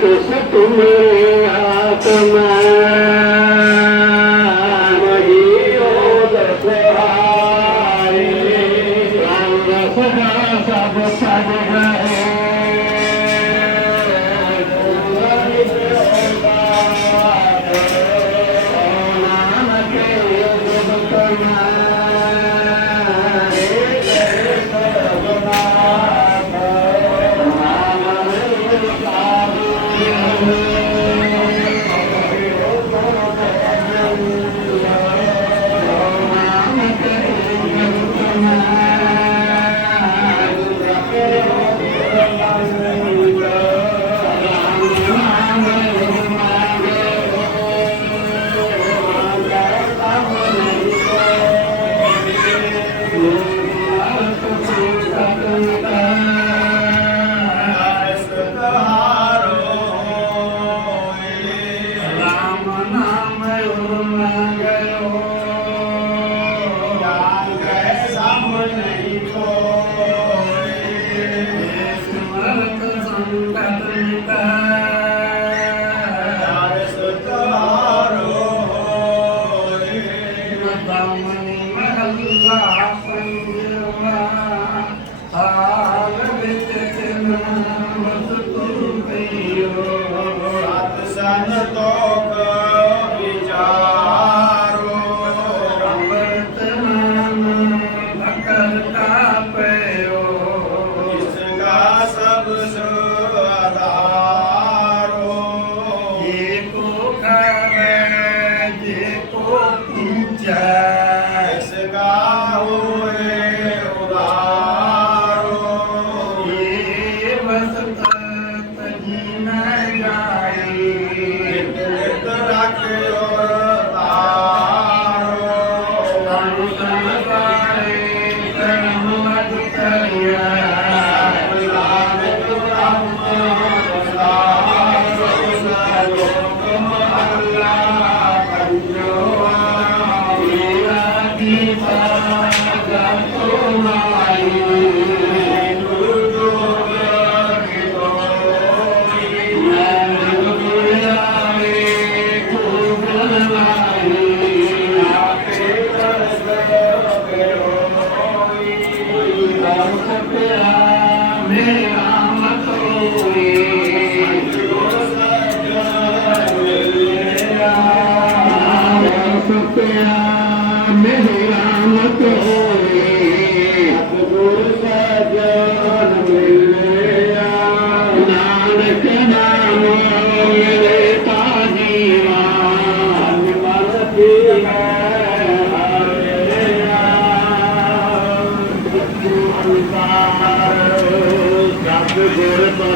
que se Amen.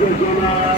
yardım zaman.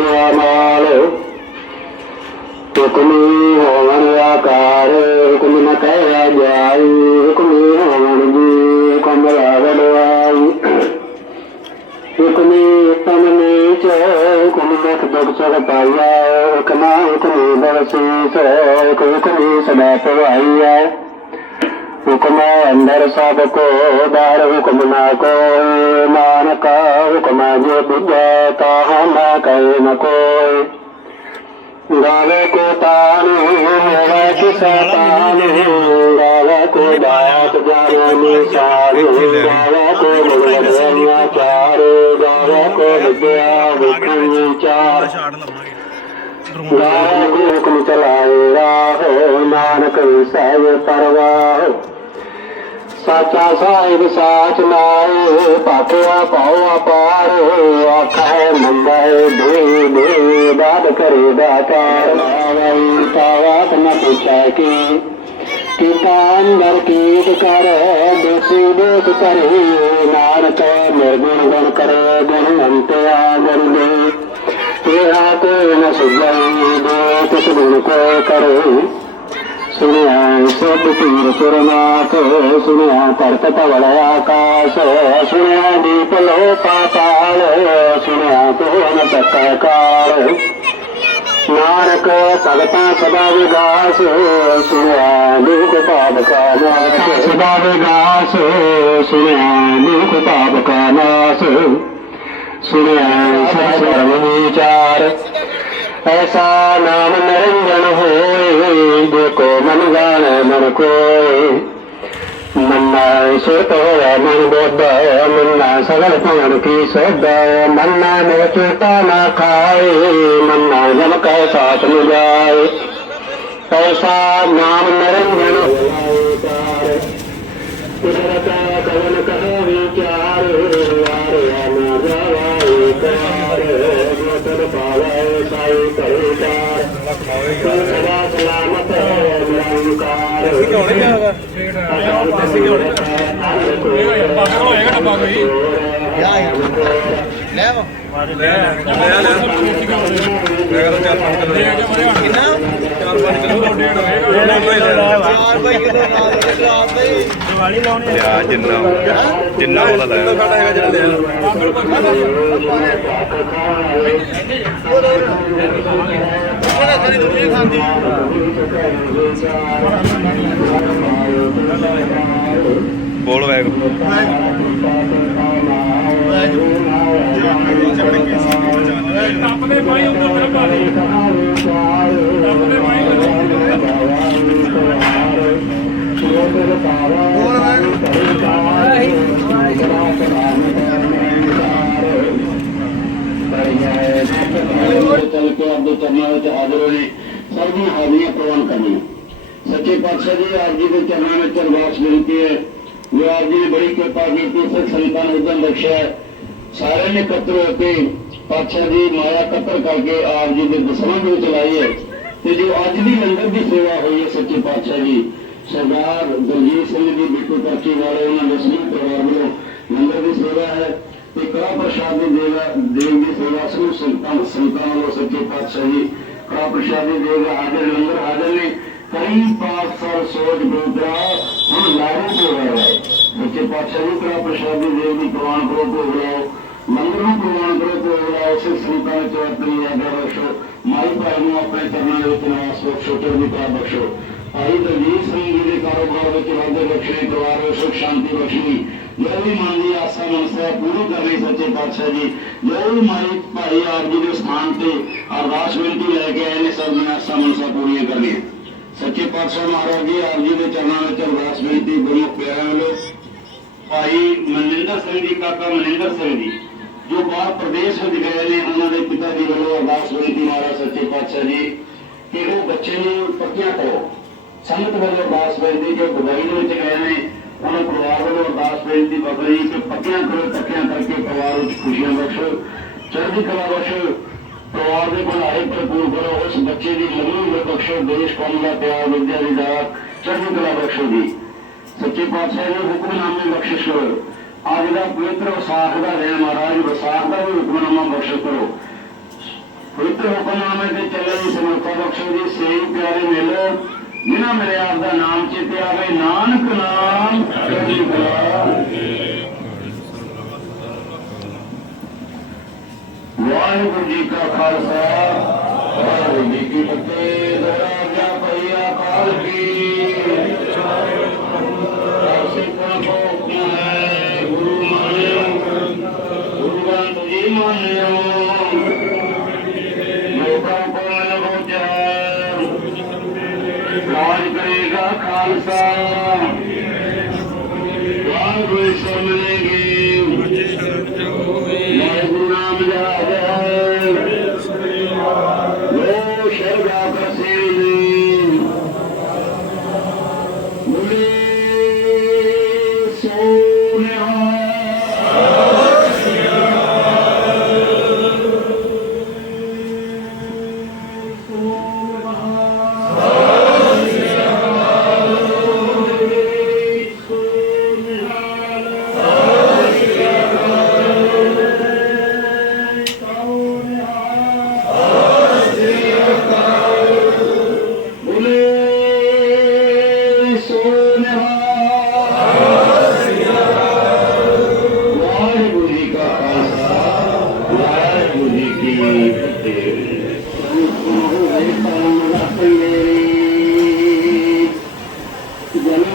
Nanak ਲਿਖਿਆ ਹੁਕਮੀ ਹੋਵਨ ਆਕਾਰ, ਹੁਕਮ ਨ ਕਹਿਆ ਜਾਈ। ਹੁਕਮੀ ਹੋਵਨ ਜੀ ਹੁਕਮ ਲਾਵੜਵਾਈ ਹੁਕਮੀ ਤਨ ਨੀਚ ਹੁਕਮ ਮੁਖ ਦੁਖ ਸੁਖ ਪਾਈਆ ਹੁਕਮਾ ਹੁਕਮੀ ਬਰਸੀਸ ਹੁਕਮੀ ਸਦਾ ਪਵਾਈਆ ਹੁਕਮ ਅੰਦਰ ਸਭ ਕੋ ਦਾਰ ਹੁਕਮ ਨਾ ਕੋਈ। ਨਾਨਕ ਹੁਕਮ ਜੋ ਬੁਝੈ, ਤਾਹ ਨਾ ਕਹੇ ਨ ਕੋਈ। ਗਾਵੇ ਕੋ ਤਾਨ ਮੇਰਾ ਕਿਸਾ ਤਾਨ। ਗਾਵੇ ਕੋ ਦਾਤ ਜਾਣੇ ਨਿਸਾਰ ਗਾਵੇ ਕੋ ਮਗਰਿਆ ਚਾਰ ਗਾਵੇ ਕੋ ਵਿਦਿਆ ਵਿਖੀ ਚਾਰ ਛਾੜ ਲਵਾਂਗੇ ਗਾਵੇ ਕੋ ਹੁਕਮ ਚਲਾਏ ਰਾਹ। ਨਾਨਕ ਵਿਸਾਇ ਸਾਚਾ ਸਾਹਿਬ ਸਾਚ ਨਾਏ ਪਾਕਿਆ ਪਾਉ ਅਪਾਰ ਆਖੈ ਮੰਗੈ ਦੇ ਦੇ ਬਾਦ ਕਰੇ ਦਾਤਾਰ ਆਵਈ ਤਾਵਾਤ ਨ ਪੁੱਛੈ ਕੀ, ਕੀਤਾ ਅੰਦਰ ਕੀਤ ਕਰ, ਦੇਸੀ ਦੇਸ ਕਰੇ ਨਾਨਕ ਨਿਰਗੁਣ ਗੁਣ ਕਰੇ, ਗੁਣ ਅੰਤਿਆ ਗੁਣ ਦੇ। ਤੇਰਾ ਕੋਈ ਨ ਸੁਝਾਈ ਦੇ, ਤਿਸ ਗੁਣ ਕੋ ਕਰੇ। ಸುನಿಯ ಸೋಪು ತೀರ ಸುರನಾಥ ಸುನಿಯ ಕರ್ಕಟ ವಲಯಾಕಾಶ ಸುನಿಯ ದೀಪಲೋ ಪಾತಾಳ ಸುನಿಯ ಕೋನ ಚಕ್ರಕಾರ ನಾರಕ ಸಗತ ಸದಾ ವಿಗಾಸ ಸುನಿಯ ಲೋಕ ಪಾದಕ ನಾರಕ ಸದಾ ವಿಗಾಸ ಸುನಿಯ ಲೋಕ ಪಾದಕ ನಾಶ ಸುನಿಯ ಸರ್ವವಿಚಾರ ਐਸਾ ਨਾਮ ਨਿਰੰਜਨ ਹੋਏ ਦੇਖੋ ਮਨ ਜਾਣੈ ਮਨ ਕੋਇ ਮੰਨਾ ਸੁਰਤ ਹੋਇਆ ਮਨ ਬੋਧ, ਮੰਨਾ ਸਗਲ ਭਵਨ ਕੀ ਸੋਧ, ਮੰਨਾ ਮੇ ਚੁਟਾ ਨਾ ਖਾਏ, ਮੰਨਾ ਜਨ ਕੈ ਸਾਥ ਨ ਜਾਏ। ਐਸਾ ਨਾਮ ਨਿਰੰਜਨ ਹੋਏ ਨਿਰੰਕਾਰ ਕਿਉਂ ਨਹੀਂ ਪਿਆ ਦੇਸੀ ਘਿਓ ਨਹੀਂ ਬਾਬੇ ਕੋਲ ਹੋਏਗਾ ਡੱਬਾ ਕੋਈ ਲੈ ਵਾ ਲੈ ਲੈ ਲੈ ਮੈਂ ਕਹਿੰਦਾ ਚਾਰ ਪੰਜ ਕਿਲੋ ਕਿੰਨਾ ਚਾਰ ਪੰਜ ਕਿਲੋ ਡੇਢ ਹੋਏਗਾ ਚਾਰ ਬਾਈ ਕਿਲੋ ਨਾਲ ਰਾਤ ਦਾ ਹੀ ਦੀਵਾਲੀ ਲਾਉਣੀ ਆ ਜਿੰਨਾ ਜਿੰਨਾ ਉਹਦਾ ਲੈ ਸਾਡਾ ਹੈਗਾ ਜਿਹੜਾ ਲੈ ਸਾਰੀ ਦੁਨੀਆ ਖਾਂਦੀ। ਬੋਲ ਵੈਗ। ਟੱਪਦੇ ਪਾਈ ਉੱਤੇ ਫਿਰ ਪਾ ਦੇ। ਟੱਪਦੇ ਪਾਈ ਚੱਲ ਕੇ ਆਪਦੇ ਚਰਨਾਂ ਵਿੱਚ ਹਾਜ਼ਰ ਹੋਏ ਸਭ ਦੀਆਂ ਹਾਜ਼ਰੀਆਂ ਪ੍ਰਵਾਨ ਕਰਨੀਆਂ ਸੱਚੇ ਪਾਤਸ਼ਾਹ ਜੀ, ਆਪ ਜੀ ਦੇ ਚਰਨਾਂ ਵਿੱਚ ਅਰਦਾਸ ਬੇਨਤੀ ਹੈ। ਜੋ ਆਪ ਜੀ ਨੇ ਬੜੀ ਕਿਰਪਾ ਕੀਤੀ, ਸਿੱਖ ਸੰਗਤਾਂ ਨੂੰ ਉਦਮ ਬਖਸ਼ਿਆ ਹੈ। ਸਾਰਿਆਂ ਨੇ ਇਕੱਤਰ ਹੋ ਕੇ ਪਾਤਸ਼ਾਹ ਦੀ ਮਾਇਆ ਇਕੱਤਰ ਕਰਕੇ ਆਪ ਜੀ ਦੇ ਦਸਵਾਂ ਦੇ ਵਿੱਚ ਲਾਈ ਹੈ। ਤੇ ਜੋ ਅੱਜ ਦੀ ਲੰਗਰ ਦੀ ਸੇਵਾ ਹੋਈ ਹੈ, ਸੱਚੇ ਪਾਤਸ਼ਾਹ ਜੀ, ਸਰਦਾਰ ਦਲਜੀਤ ਸਿੰਘ ਜੀ, ਬਿੱਟੂ ਪਰਚੀ ਵਾਲੇ, ਉਹਨਾਂ ਦੇ ਸਮੂਹ ਪਰਿਵਾਰ ਵੱਲੋਂ ਲੰਗਰ ਦੀ ਸੇਵਾ ਹੈ। ਤੇ ਕੜਾ ਪ੍ਰਸ਼ਾਦ ਦੀ ਦੇਵਾ ਦੇਵ ਦੀ ਸੇਵਾ ਸਮੂਹ ਸੰਤਾਂ ਸੰਤਾਂ ਵੱਲੋਂ ਸੱਚੇ ਪਾਤਸ਼ਾਹ ਜੀ ਕੜਾ ਪ੍ਰਸ਼ਾਦ ਦੀ ਦੇਵ ਹਾਜ਼ਰ ਲੰਗਰ ਹਾਜ਼ਰ ਨੇ। ਕਈ ਪਾਸਰ ਸੋਚ ਬੋਧਰਾ ਹੁਣ ਲਾਗੂ ਹੋ ਰਿਹਾ ਹੈ। ਸੱਚੇ ਪਾਤਸ਼ਾਹ ਜੀ ਕੜਾ ਪ੍ਰਸ਼ਾਦ ਦੀ ਦੇਵ ਦੀ ਪ੍ਰਵਾਨ ਕਰੋ ਕੋ ਬੁਲਾਓ ਮੰਦਰ ਨੂੰ ਪ੍ਰਵਾਨ ਕਰੋ ਕੋ ਬੁਲਾਓ ਸਿਰ ਸੰਤਾਂ ਵਿੱਚ ਆਪਣੀ ਆਦਰ ਬਖਸ਼ੋ। ਮਾਈ ਭਾਈ ਨੂੰ ਆਪਣੇ ਚਰਨਾਂ ਵਿੱਚ ਨਿਵਾਸ ਬਖਸ਼ੋ, ਚੜ੍ਹਦੀ ਕਲਾ ਬਖਸ਼ੋ। ਭਾਈ ਦਲਜੀਤ ਸਿੰਘ ਜੀ ਦੇ ਕਾਰੋਬਾਰ ਵਿੱਚ ਵਾਧੇ ਬਖਸ਼ੇ, ਪਰਿਵਾਰ ਵਿੱਚ ਸੁਖ, ਸ਼ਾਂਤੀ ਬਖਸ਼ੀ। ਜੋ ਵੀ ਮਨ ਦੀ ਆਸਾ ਮਨਸਾ ਪੂਰੀ ਕਰਨੀ ਸੱਚੇ ਪਾਤਸ਼ਾਹ ਜੀ। ਜੋ ਵੀ ਮਾਈ ਭਾਈ ਆਪ ਜੀ ਦੇ ਸਥਾਨ ਤੇ ਅਰਦਾਸ ਬੇਨਤੀ ਲੈ ਕੇ ਆਏ ਨੇ, ਸਭ ਦੀਆਂ ਆਸਾਂ ਮਨਸਾ ਪੂਰੀਆਂ ਕਰਨੀਆਂ ਸੱਚੇ ਪਾਤਸ਼ਾਹ ਮਹਾਰਾਜ ਜੀ, ਆਪ ਜੀ ਦੇ ਚਰਨਾਂ ਵਿੱਚ ਅਰਦਾਸ ਬੇਨਤੀ ਬੜੀ ਪਿਆਰਿਆਂ ਵੱਲੋਂ। ਭਾਈ ਮਨਿੰਦਰ ਸਿੰਘ ਜੀ, ਕਾਕਾ ਮਨਿੰਦਰ ਸਿੰਘ ਜੀ, ਜੋ ਬਾਹਰ ਪ੍ਰਦੇਸ਼ ਵਿੱਚ ਗਏ ਨੇ, ਉਹਨਾਂ ਦੇ ਪਿਤਾ ਜੀ ਵੱਲੋਂ ਅਰਦਾਸ ਬੇਨਤੀ ਮਹਾਰਾਜ, ਸੱਚੇ ਪਾਤਸ਼ਾਹ ਜੀ, ਕਿ ਉਹ ਬੱਚੇ ਨੂੰ ਪੱਕੀਆਂ ਕਰੋ। ਸੰਗਤ ਵੱਲੋਂ ਅਰਦਾਸ ਬੇਨਤੀ ਜੋ ਦੁਬਈ ਦੇ ਵਿੱਚ ਗਏ ਨੇ ਉਹਨਾਂ ਪਰਿਵਾਰ ਵੱਲੋਂ ਅਰਦਾਸ ਬੇਨਤੀ ਬਦਲੀ ਕਿ ਪੱਕੀਆਂ ਕਰੋ, ਪੱਕੀਆਂ ਕਰਕੇ ਪਰਿਵਾਰ ਵਿੱਚ ਖੁਸ਼ੀਆਂ ਬਖਸ਼ੋ। ਚੜ੍ਹਦੀ ਕਲਾ ਬਖਸ਼ੋ। ਪਰਿਵਾਰ ਦੇ ਭਲਾਈ ਭਰਪੂਰ ਕਰੋ। ਉਸ ਬੱਚੇ ਦੀ ਲੰਮੀ ਉਮਰ ਬਖਸ਼ੋ। ਦੇਸ਼ ਕੌਮ ਦਾ ਪਿਆਰ, ਵਿਦਿਆ ਦੀ ਦਾਤ, ਚੜ੍ਹਦੀ ਕਲਾ ਬਖਸ਼ੋ ਜੀ। ਸੱਚੇ ਪਾਤਸ਼ਾਹ ਨੇ ਹੁਕਮਨਾਮੇ ਬਖਸ਼ਿਸ਼ ਕਰੋ। ਅੱਜ ਦਾ ਪਵਿੱਤਰ ਵਿਸਾਖ ਦਾ ਦਿਨ ਮਹਾਰਾਜ, ਵਿਸਾਖ ਦਾ ਵੀ ਹੁਕਮਨਾਮਾ ਬਖਸ਼ਿਸ਼ ਕਰੋ। ਪਵਿੱਤਰ ਹੁਕਮਨਾਮੇ ਤੇ ਚੱਲਣ ਦੀ ਸਮਰੱਥਾ ਬਖਸ਼ੋ ਜੀ। ਸੇਵ ਪਿਆਰੇ ਮਿਲੋ। ਜਿਨ੍ਹਾਂ ਮੇਰੇ ਆਪ ਦਾ ਨਾਮ ਚਿੱਤੇ ਆਵੇ, ਨਾਨਕ ਨਾਮ ਚੜ੍ਹਦੀ ਕਲਾ ਵਾਹਿਗੁਰੂ ਜੀ ਕਾ ਖਾਲਸਾ, ਵਾਹਿਗੁਰੂ ਜੀ ਕੀ ਫਤਿਹ। ਦਰਾਜਾ ਪਈਆ ਕਾਲ ਕੀ